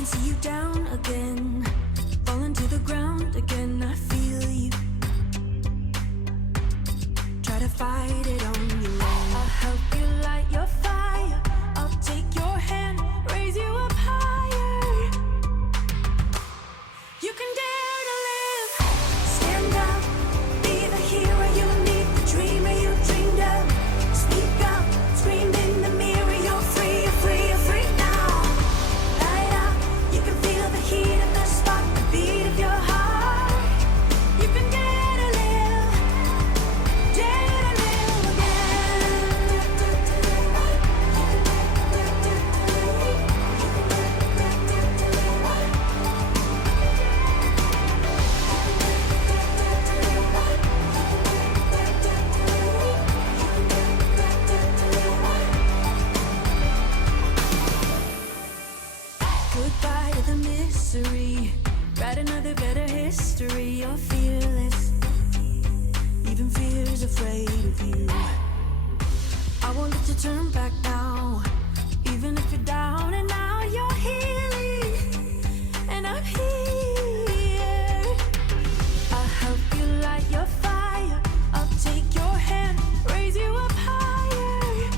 can see you down again, falling to the ground again. I feel you. Try to fight it on your own. I'll help you light your fire. I'll take your hand, raise you up higher. You can dare to live. Stand up, be the hero you need, the dreamer you dreamed of. Speak up, scream in the mirror. You're free, you're free, you're free now. Light up, you can feel the heat of the spark, the beat of your heart. You can dare to live, dare to live again. Goodbye to the misery. Write another better history. You're fearless. Even fear's afraid of you. I won't let you turn back now. Even if you're down and now you're healing. And I'm here. I'll help you light your fire. I'll take your hand, raise you up higher.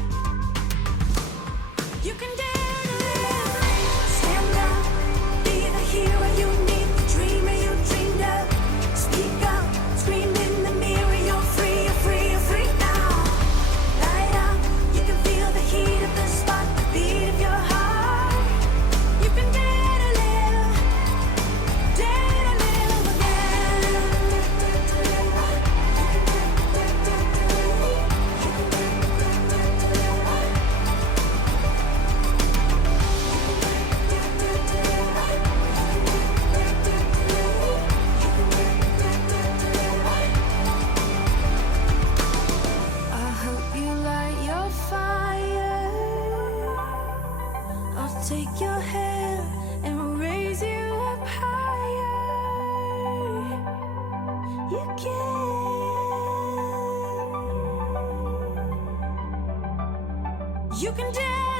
You can dare to live. Stand up, be the hero you need, the dreamer you dreamed of. Speak up, scream in the mirror. You're free, you're free, you're free now. Light up, you can feel the heat of the spark, the beat of your heart. You can dare to live again. I'll help you light your fire. I'll take your hand and raise you up higher. You can. You can dare.